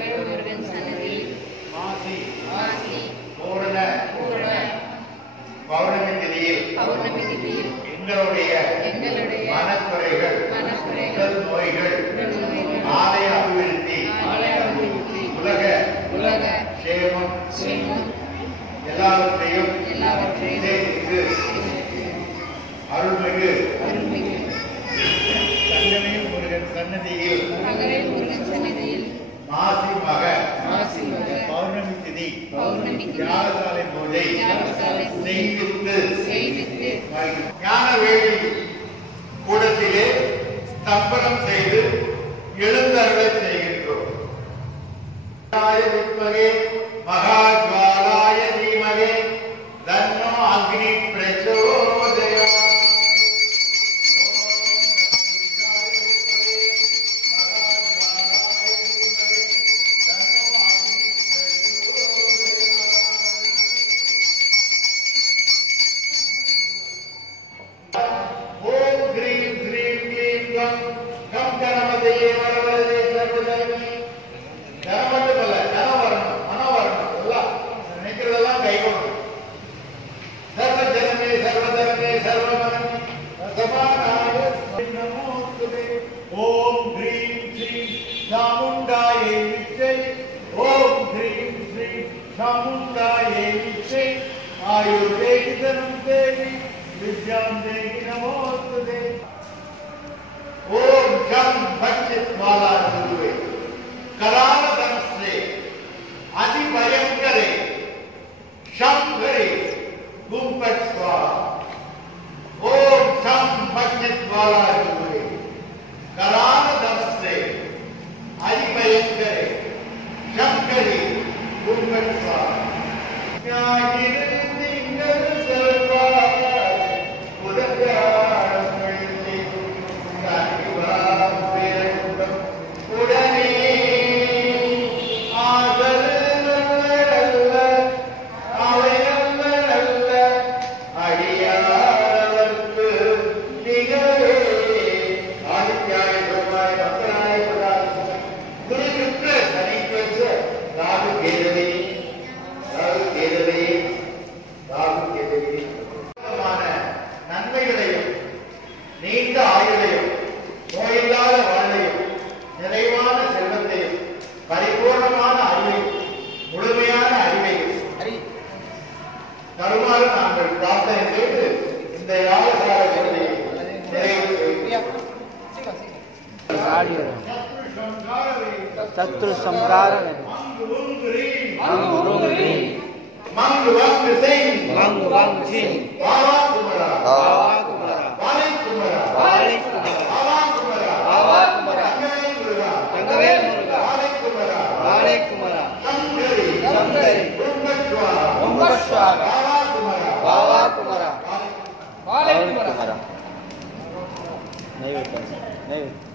தங்கவேல் முருகன் சன்னதியில் மாசி பூரண பௌர்ணமி திதியில் எங்களுடைய மனக்குறைகள் உடல் நோய்கள் ஆலய அபிவிருத்தி உலக சேமம் எல்லாவற்றையும் அருள்மிகு தங்கவேல் முருகன் சன்னதியில் மாசி மக பௌர்ணமி திதி யாகசாலை பூஜை செய்வித்து ஞானவேலி கூடத்திலே ஸ்தம்பனம் செய்து எழுந்தருளை செய்கின்றோம். வித்மகே மகாஜ்வாலாய தீமகே தன்னோ அக்னி பிரச்சோதயாத். शत्रु संहार नहीं